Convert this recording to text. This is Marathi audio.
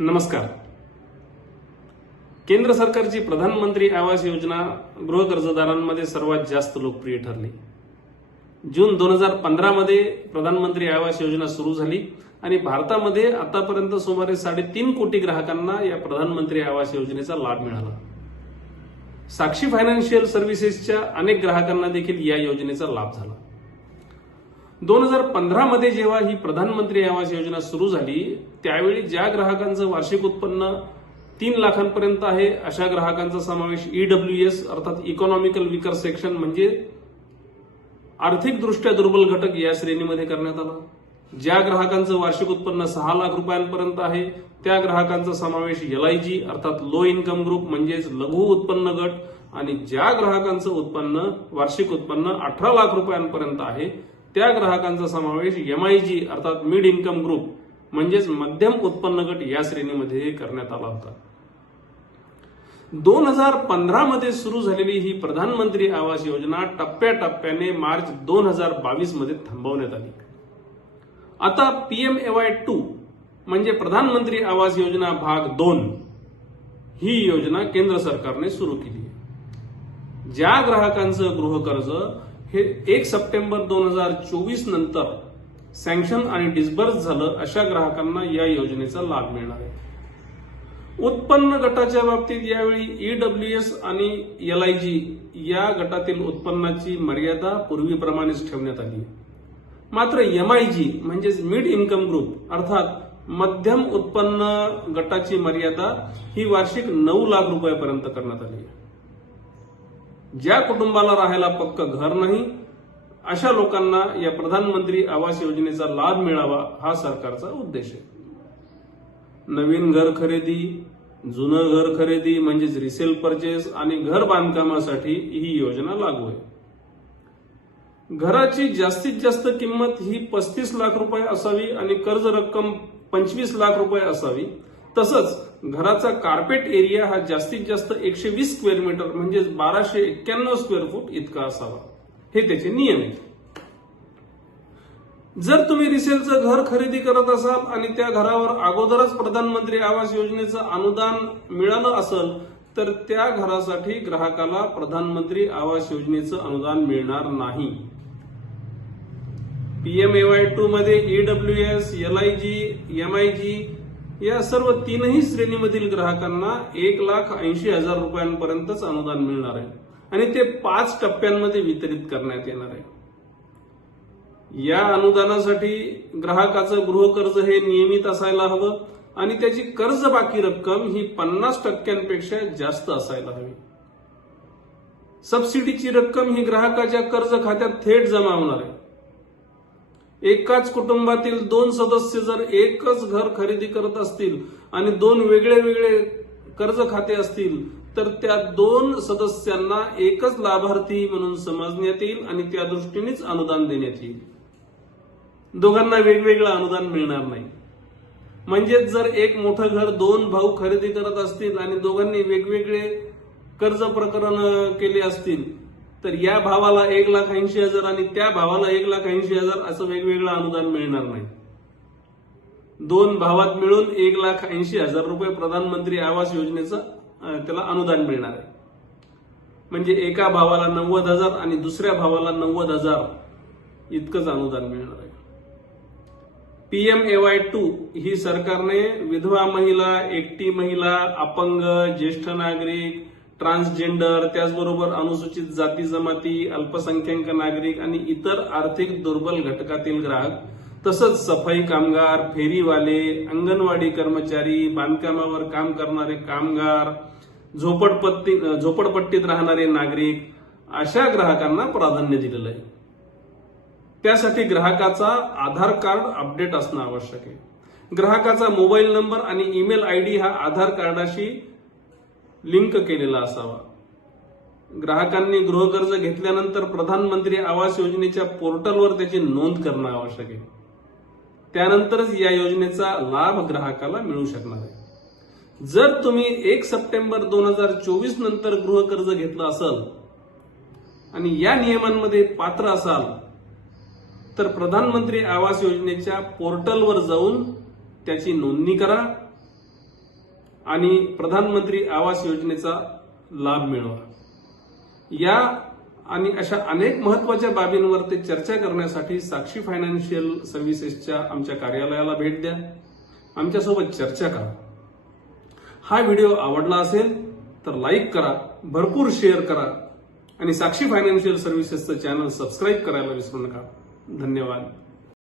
नमस्कार. केंद्र सरकारची प्रधानमंत्री आवास योजना गृहकर्जदारांमध्ये सर्वात जास्त लोकप्रिय ठरली. जून दोन हजार पंधरामध्ये प्रधानमंत्री आवास योजना सुरू झाली आणि भारतामध्ये आतापर्यंत सुमारे साडेतीन कोटी ग्राहकांना या प्रधानमंत्री आवास योजनेचा लाभ मिळाला. साक्षी फायनान्शियल सर्व्हिसेसच्या अनेक ग्राहकांना देखील या योजनेचा लाभ झाला. दोन हजार पंधरामध्ये जेव्हा ही प्रधानमंत्री आवास योजना सुरू झाली त्यावेळी ज्या ग्राहकांचं वार्षिक उत्पन्न तीन लाखांपर्यंत आहे अशा ग्राहकांचा समावेश ईडब्ल्यू एस अर्थात इकॉनॉमिकल विकर सेक्शन म्हणजे आर्थिकदृष्ट्या दुर्बल घटक या श्रेणीमध्ये करण्यात आला. ज्या ग्राहकांचं वार्षिक उत्पन्न सहा लाख रुपयांपर्यंत आहे त्या ग्राहकांचा समावेश एलआयजी अर्थात लो इन्कम ग्रुप म्हणजेच लघु उत्पन्न गट आणि ज्या ग्राहकांचं उत्पन्न वार्षिक उत्पन्न अठरा लाख रुपयांपर्यंत आहे त्या ग्राहकांचा समावेश एमआयजी अर्थात मिड इन्कम ग्रुप म्हणजेच मध्यम उत्पन्न गट या श्रेणीमध्ये करण्यात आला होता. दोन हजार पंधरा मध्ये सुरू झालेली ही प्रधानमंत्री आवास योजना टप्प्याटप्प्याने मार्च दोन हजार बावीसमध्ये थांबवण्यात आली. आता पीएमएवाय टू म्हणजे प्रधानमंत्री आवास योजना भाग दोन ही योजना केंद्र सरकारने सुरू केली ज्या ग्राहकांचं गृहकर्ज हे एक सप्टेंबर दोन हजार चोवीस नंतर सँक्शन आणि डिस्बर्स झालं अशा ग्राहकांना या योजनेचा लाभ मिळणार आहे. उत्पन्न गटाच्या बाबतीत यावेळी ईडब्ल्यू एस आणि एल आय जी या गटातील उत्पन्नाची मर्यादा पूर्वीप्रमाणेच ठेवण्यात आली मात्र एम आय जी म्हणजेच मिड इन्कम ग्रुप अर्थात मध्यम उत्पन्न गटाची मर्यादा ही वार्षिक नऊ लाख रुपयापर्यंत करण्यात आली आहे. ज्या कुटुंबाला राहायला पक्क घर नाही अशा लोकांना या प्रधानमंत्री आवास योजनेचा लाभ मिळावा हा सरकारचा उद्देश आहे. नवीन घर खरेदी जुनं घर खरेदी म्हणजेच रिसेल परचेस आणि घर बांधकामासाठी ही योजना लागू आहे. घराची जास्तीत जास्त किंमत ही पस्तीस लाख रुपये असावी आणि कर्ज रक्कम पंचवीस लाख रुपये असावी तसंच घराचा कार्पेट एरिया हा जास्तीत जास्त एकशे वीस स्क्वेअर मीटर म्हणजेच बाराशे एक्क्याण्णव स्क्वेअर फूट इतका असावा. हे त्याचे नियम आहेत. जर तुम्ही रिसेलचं घर खरेदी करत असाल आणि त्या घरावर अगोदरच प्रधानमंत्री आवास योजनेचं अनुदान मिळालं असेल तर त्या घरासाठी ग्राहकाला प्रधानमंत्री आवास योजनेचं अनुदान मिळणार नाही. P M A Y two मध्ये E W S L I G M I G या सर्व तीनही श्रेणीमधील ग्राहकांना एक लाख ऐंशी हजार रुपयांपर्यंतच अनुदान मिळणार आहे. आणि ते पाच टप्प्यांमध्ये वितरित करण्यात येणार आहे. या अनुदानासाठी ग्राहकाचं गृहकर्ज हे नियमित असायला हवं आणि त्याची कर्ज बाकी रक्कम ही पन्नास टक्क्यांपेक्षा जास्त असायला हवी. सबसिडीची रक्कम ही ग्राहकाच्या कर्ज खात्यात थेट जमा होणार आहे. एकाच कुटुंबातील दोन सदस्य जर एकच घर खरेदी करत असतील आणि दोन वेगळे वेगळे कर्ज खाते असतील तर त्या दोन सदस्यांना एकच लाभार्थी म्हणून समजण्यात येईल आणि त्या दृष्टीनेच अनुदान देण्यात येईल. दोघांना वेगवेगळं अनुदान मिळणार नाही. म्हणजेच जर एक मोठं घर दोन भाऊ खरेदी करत असतील आणि दोघांनी वेगवेगळे कर्ज प्रकरण केले असतील तर या भावाला एक लाख ऐंशी हजार आणि त्या भावाला एक लाख ऐंशी हजार असं वेगवेगळं अनुदान मिळणार नाही. दोन भावात मिळून एक लाख ऐंशी हजार रुपये प्रधानमंत्री आवास योजनेचं त्याला अनुदान मिळणार आहे. म्हणजे एका भावाला नव्वद हजार आणि दुसऱ्या भावाला नव्वद हजार इतकंच अनुदान मिळणार आहे. पीएम एवाय टू ही सरकारने विधवा महिला एकटी महिला अपंग ज्येष्ठ नागरिक ट्रान्सजेंडर त्याचबरोबर अनुसूचित जाती जमाती अल्पसंख्याक नागरिक आणि इतर आर्थिक दुर्बल घटकातील ग्राहक तसंच सफाई कामगार फेरीवाले अंगणवाडी कर्मचारी बांधकामावर काम करणारे कामगार झोपडपट्टी झोपडपट्टीत राहणारे नागरिक अशा ग्राहकांना प्राधान्य दिलेलं आहे. त्यासाठी ग्राहकाचा आधार कार्ड अपडेट असणं आवश्यक आहे. ग्राहकाचा मोबाईल नंबर आणि ईमेल आय डी हा आधार कार्डाशी लिंक केलेला असावा. ग्राहकांनी गृहकर्ज घेतल्यानंतर प्रधानमंत्री आवास योजनेच्या पोर्टलवर त्याची नोंद करणं आवश्यक आहे. त्यानंतरच या योजनेचा लाभ ग्राहकाला मिळू शकणार आहे. जर तुम्ही एक सप्टेंबर दोन हजार चोवीस नंतर गृहकर्ज घेतलं असाल आणि या नियमांमध्ये पात्र असाल तर प्रधानमंत्री आवास योजनेच्या पोर्टलवर जाऊन त्याची नोंदणी करा. आणि प्रधानमंत्री आवास योजनेचा लाभ मिळवा. या आणि अशा अनेक महत्त्वाच्या बाबींवर ते चर्चा करण्यासाठी साक्षी फायनान्शियल सर्व्हिसेसच्या आमच्या कार्यालयाला भेट द्या. आमच्यासोबत चर्चा करा. हा व्हिडिओ आवडला असेल तर लाईक करा भरपूर शेअर करा आणि साक्षी फायनान्शियल सर्व्हिसेसचं चॅनल सबस्क्राईब करायला विसरू नका. धन्यवाद.